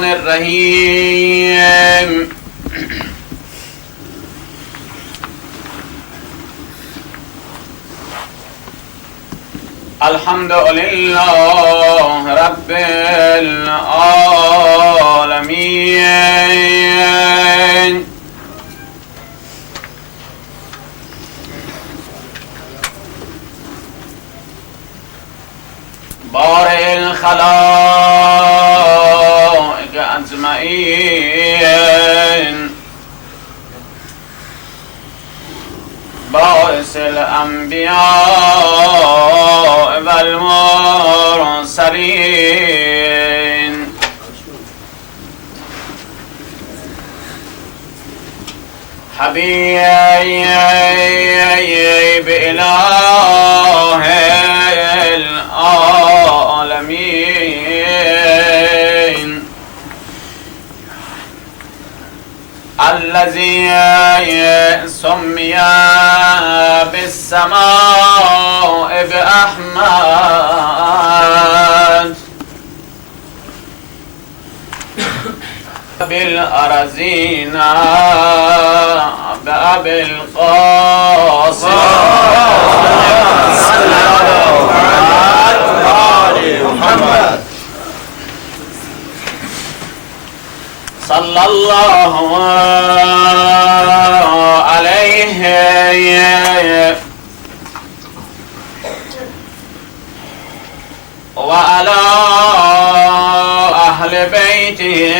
الرحمن الرحيم. الحمد لله رب العالمين. بارئ الخلائق. أجمعين باعث الأنبياء والمرسلين. حبيب إله سمي بالسماء بأحمد. بالأرزين بأبي القاسم. الله عليه. وعلى أهل بيته.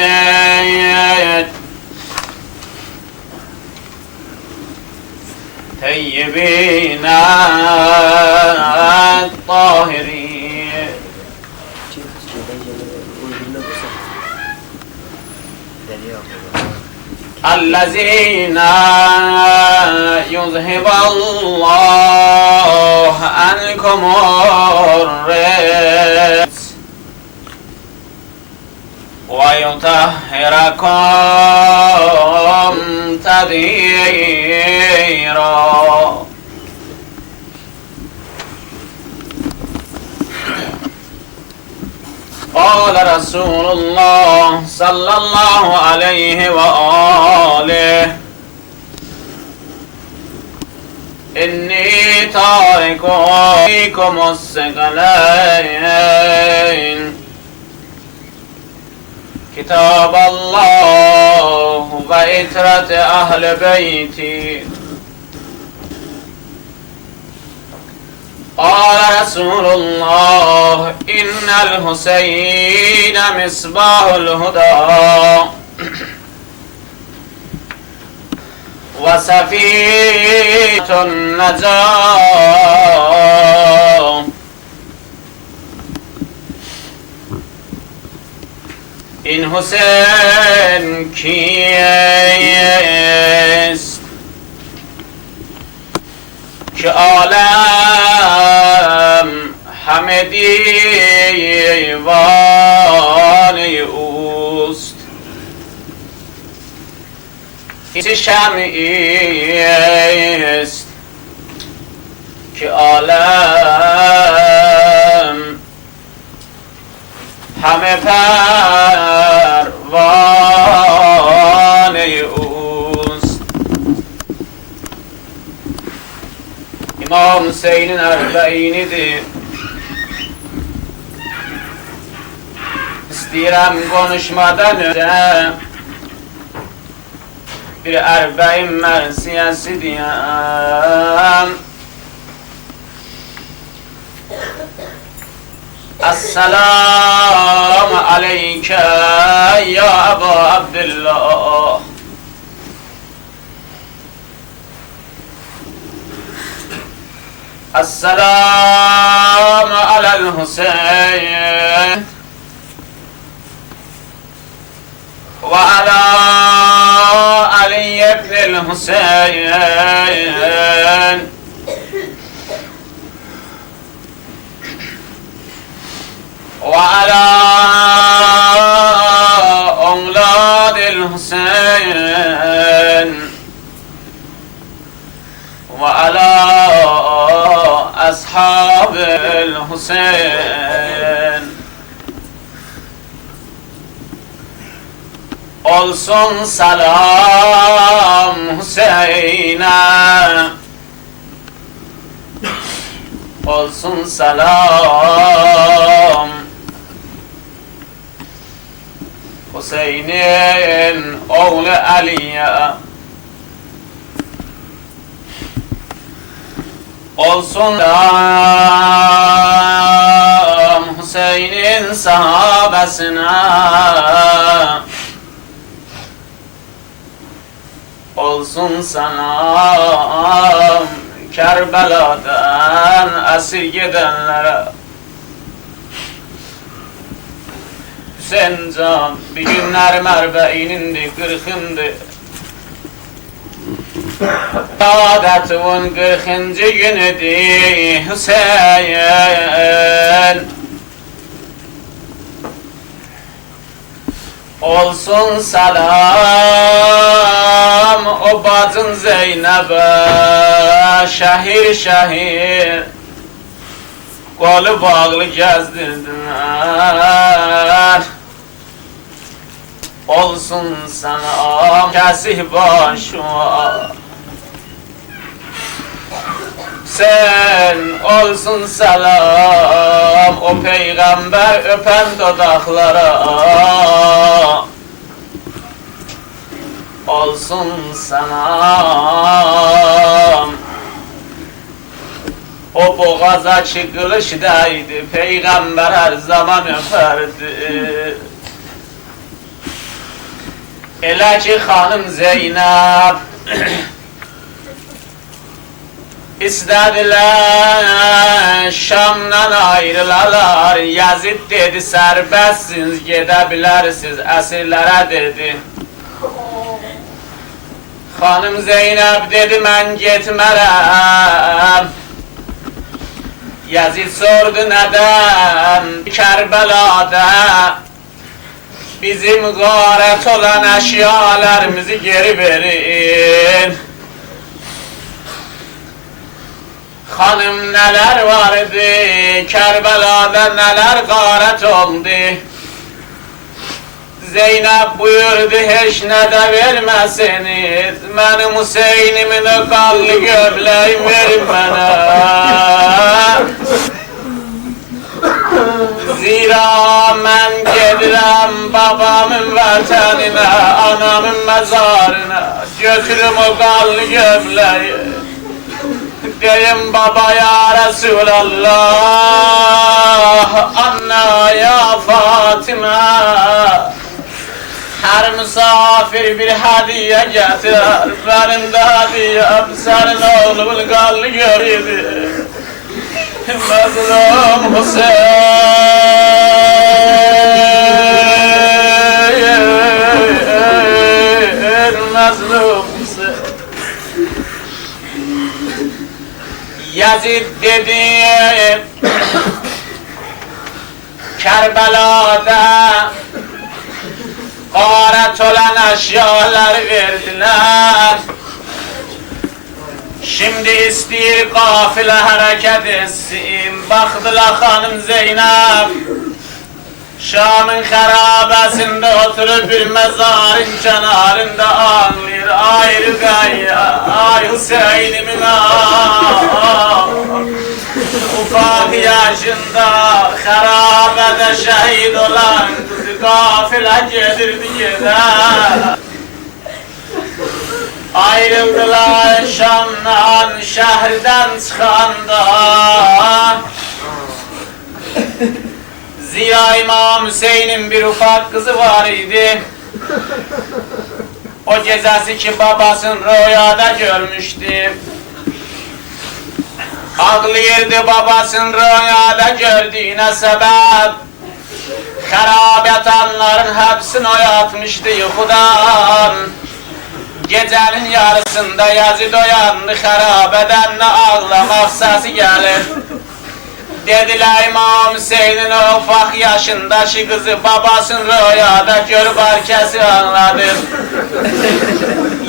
طيبين الطاهرين. الذين يذهب الله عنكم الرجس ويطهركم تطهيرا قال رسول الله صلى الله عليه وآله إني تارك فيكم الثقلين كتاب الله وإترة أهل بيتي. قال رسول الله إن الحسين مصباح الهدى. وسفينة النجاة. این حسین کیست که عالم همه دیوان اوست. کسی شمعی است که عالم همه پروانه Hüseyin'in أربعين دي İstəyirəm konuşmadan öncə bir ərbəin mərsiyəsi deyəm. Əssəlamu aleykə ya Əbu Abdillah. السلام على الحسين وعلى علي بن الحسين. وعلى أولاد الحسين. وعلى Hüseyin. Olsun salam Hüseyin'e. Olsun selam Hüseyin'in oğlu Ali'ye. Olsun selam Hüseyin'in sahabesine. Olsun selam Kerbela'dan esir gidenlere. Hüseyin can bir günler merbeğinindi kırkındı Adetun kırkıncı günüdü Hüseyin. Olsun selam o bacın Zeynep'e Şehir şehir Kolu bağlı gezdirdiler Olsun selam kesih başıma sen olsun selam o peygamber öpen dudaklara olsun selam. O boğaza çıkılışdaydı peygamber her zaman öperdi. Elə ki xanım Zeynəb İstədilər Şamdan ayrılalar. Yazid dedi sərbəstsiniz gedə bilərsiniz əsirlərə dedi. Xanım Zeynəb dedi mən getmərəm Yazid sordu nədən Kərbəlada Bizim garet olan eşyalarımızı geri verin. Hanım neler vardı, Kerbela'da neler garet oldu. Zeynep buyurdu hiç ne de vermesiniz. Benim Hüseyin'imin o kallı gömleği verin bana. Zira mən gedirəm babamın vətəninə, anamın məzarına Götürüm o qallı gömləyi Deyim babaya Resulallah. Anna ya Fatimə Hər misafir bir hədiyyə gətir Mənim də hədiyyəm sənin oğlumun qallı görüdür Mazlum Hüseyin Yazid dedi Kerbela'da Garet olan eşyalar verdiler. Şimdi isteyir kafile hareket etsin. Baktılar hanım Zeynep Şam'ın harabesinde oturup bir mezarın kenarında ağlıyor. Ayrı gaye, ay Hüseyin'imin ah Ufak yaşında harabede şehit olan kızı kafile gedirdi gider. Ayrıldılar Şam'dan, şehirden çıkanda Zira İmam Hüseyin'in bir ufak kızı var idi. O cezası ki babasın rüyada görmüştü. Ağlıyordu babasın rüyada gördüğüne sebep. Harabetanların hepsini oyatmıştı yuhudan Gecenin yarısında Yazid uyandı harabeden ne ağlamak sesi gelir Dediler İmam Hüseyin'in ufak yaşındaki kızı babasının rüyada görüp herkesi anladı.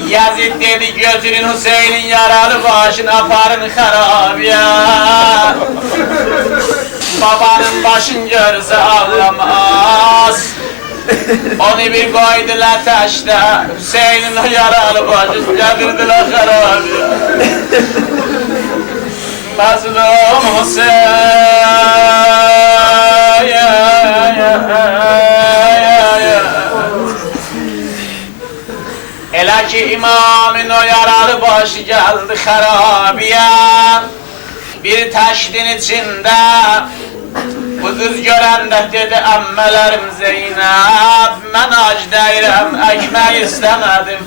Yazid dedi götürün Hüseyin'in yaralı başını aparın harabeye Babanın başın görse ağlamaz. Onu bir koydular taşta, Hüseyin'in yaralı başı getirdiler harabiye. Mazlum Hüseyin Elə ki imamın o yaralı başı geldi harabiye. Bir taşdin içinde Bu kız görende dedi emmelerim Zeynep Ben ac değilim ekmek istemedim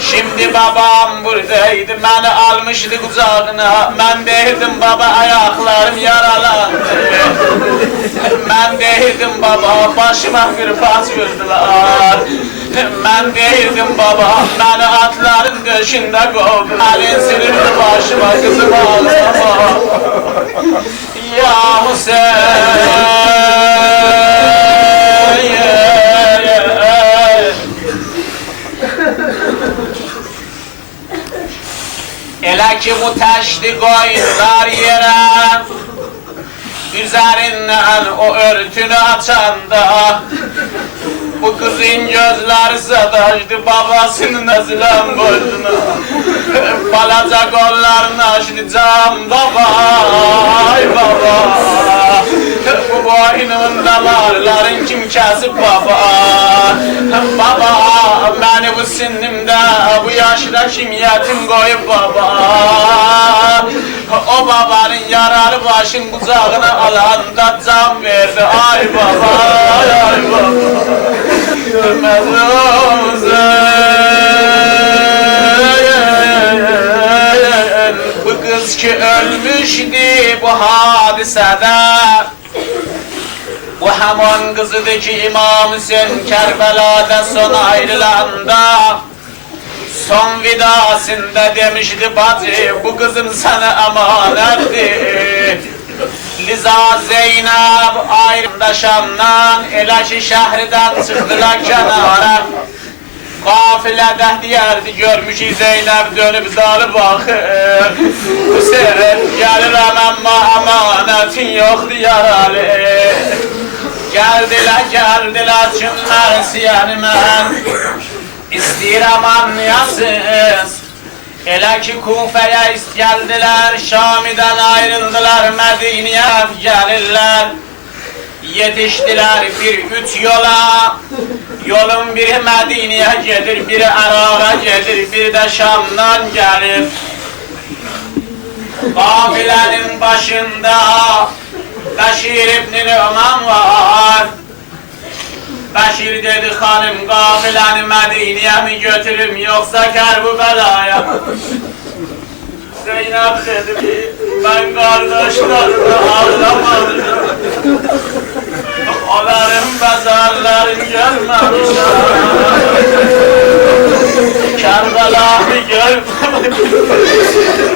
Şimdi babam buradaydı, beni almıştı kucağına. Ben deyirdim baba ayaklarım yaralandı. ben deyirdim baba başıma kırbaç vurdular. Ben deyirdim baba beni atların döşünde kovdu. Elin sirirdi başıma kızım ağlama. ya Hüseyin. Elə ki bu təşdi qoydular yerə Üzərindən o örtünü açanda Bu kızın gözləri sadaşdı babasının əzilən boynuna. Balaca qollarını açdı can baba Ay baba. Bu boynumun damarların kim kəsib baba? Baba bu sinnimdə bu yaşda kim yetim qoyub baba. O babanın yaralı başın qucağına alanda can verdi. Ay baba ay, baba. Hüseyin Bu kız ki ölmüşdü bu hadisədə Bu haman kızıdır ki İmam Hüseyin Kerbela'da son ayrılanda Son vidasında demişti bacı bu kızım sana emanettir Liza Zeynep ayrımda Şam'dan Elə ki şəhridən çıxdılar kənara Qafilədə deyərdi görmüşük Zeynep dönüb dalı baxır Hüseyin gəlirəm amma əmanətin yoxdur yaralı Gəldilər, gəldilər kimlər siyəni mən İstəyirəm anlayasınız Elə ki Kufəyə ist gəldilər Şamidən ayrıldılar Mədiniyə gəlirlər Yetişdilər bir üç yola. Yolun biri Mədiniyə gedir, biri Əraqa gedir, biri də Şamdan gəlir Qafilənin başında Bəşir ibn Nüman var Bəşir dedi xanım qafiləni Mədiniyə mi götürüm yoxsa Kərbəlaya? Zeynəb dedi ki, mən qardaşlarımı ağlamadım. Onların bəzarlarını görməmişəm. Kərbəlanı görməmişəm.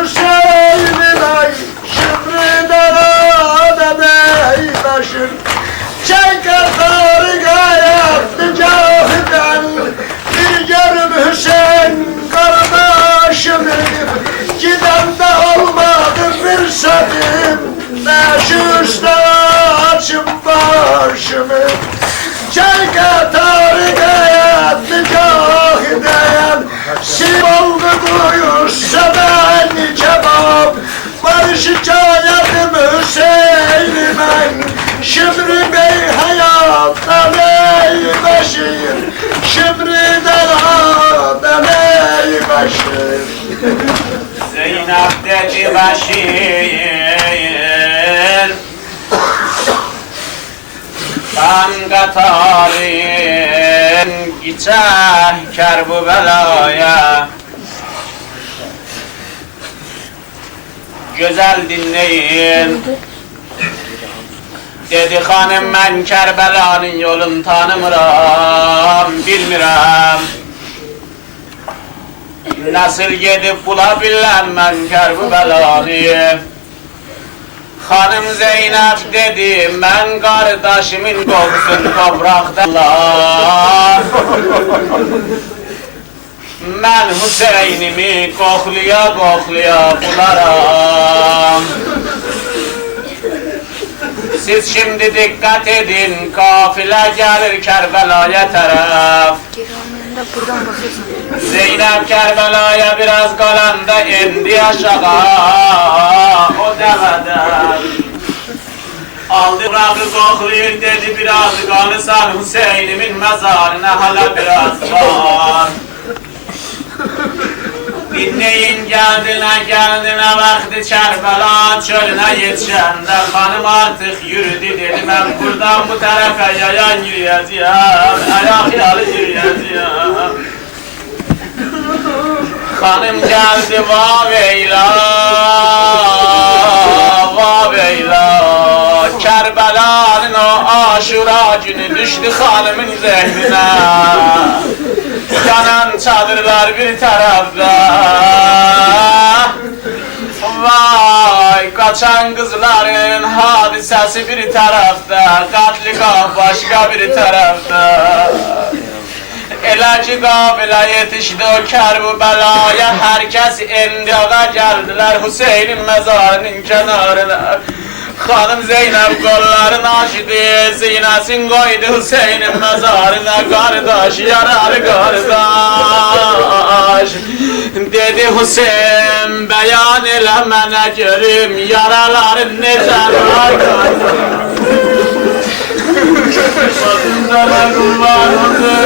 şu üstte açım başımı Çeke tarihiyet nikahiden Sim oldu duyuşsa ben kebap Var şikayetim Hüseyin'ime Şükrü Bey hayatta Bey Beşir Şükrü'den adam Bey Beşir Zeynep'te bir başir Kan katarın geçer ker bu belaya. Güzel dinleyin. Dedi hanım ben Kerbela'nın yolunu tanımıram, bilmirəm. Nasıl gidip bulabilirəm ben Kerbela'nı? Hanım Zeynep dedi, ben kardeşimin kokusun topraktalar. Ben Hüseyin'imi kokluya kokluya bularam. Siz şimdi dikkat edin, kafile gelir Kerbela'ya taraf. Zeynep Kerbela'ya biraz kalanda indi aşağı o deveden. Aldı Rabbi kokluyor dedi biraz kalırsan Hüseyin'imin mezarına hala biraz var. Dinleyin geldine geldine vakti Kerbela çölüne yetişende hanım artık yürüdü dedi. Ben buradan bu tarafa yayan yürüyeceğim ayak yalı yürüyeceğim. Hanım geldi vaveyla vaveyla Kerbela'nın o aşura günü düştü hanımın zehrine Yanan çadırlar bir tarafta. Vay kaçan kızların hadisesi bir tarafta. Katliam başka bir tarafta. Elə ki qabilə yetişdi o Kərbəlaya Herkes endiağa geldiler Hüseyin'in mezarının kenarına Hanım Zeynep kollarını açtı Zinesin koydu Hüseyin'in mezarına Kardeş yaralı kardeş Dedi Hüseyin beyan elə mənə görüm Yaraların var? Bakın sana kurban olsun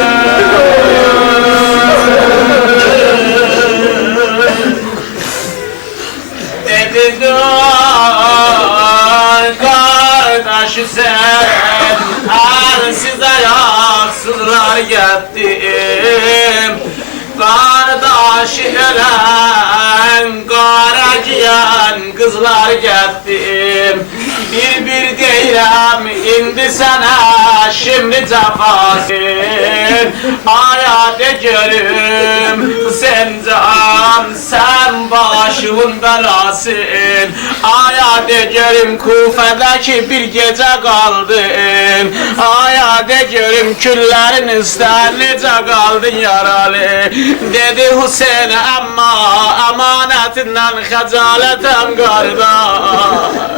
Dedi dur gittim Kardeş ölen kara giyen kızlar gittim deyirəm indi sana şimdi cefasın Aya de görüm sen can sen başımın belasın Aya de görüm Kufe'deki bir gece kaldın. Aya de görüm küllerin üstten kaldın yaralı. Dedi Hüseyin ama amanetinden xəcalətəm qardaş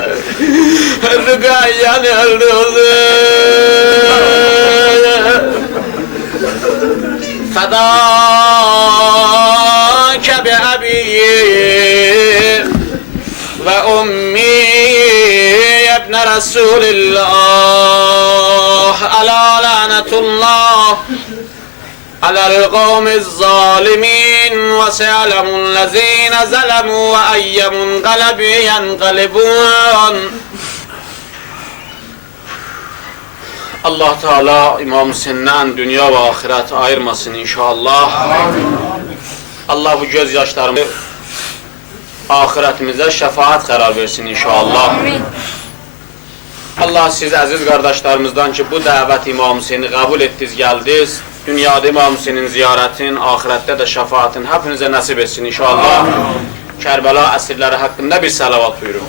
فداك بأبي وأمي يا ابن رسول الله. ألا لعنة الله على القوم الظالمين. وسيعلم الذين ظلموا وأي منقلب ينقلبون. Allah Teala İmam Hüseyin'den dünya ve ahiret ayırmasın inşallah. Allah bu gözyaşlarımı ahiretimizde şefaat karar versin inşallah. Allah siz aziz kardeşlerimizden ki bu davet İmam Hüseyin'i kabul ettiniz geldiniz. Dünyada İmam Hüseyin'in ziyaretin, ahirette de şefaatin hepinize nasip etsin inşallah. Kerbela esirleri hakkında bir salavat buyurun.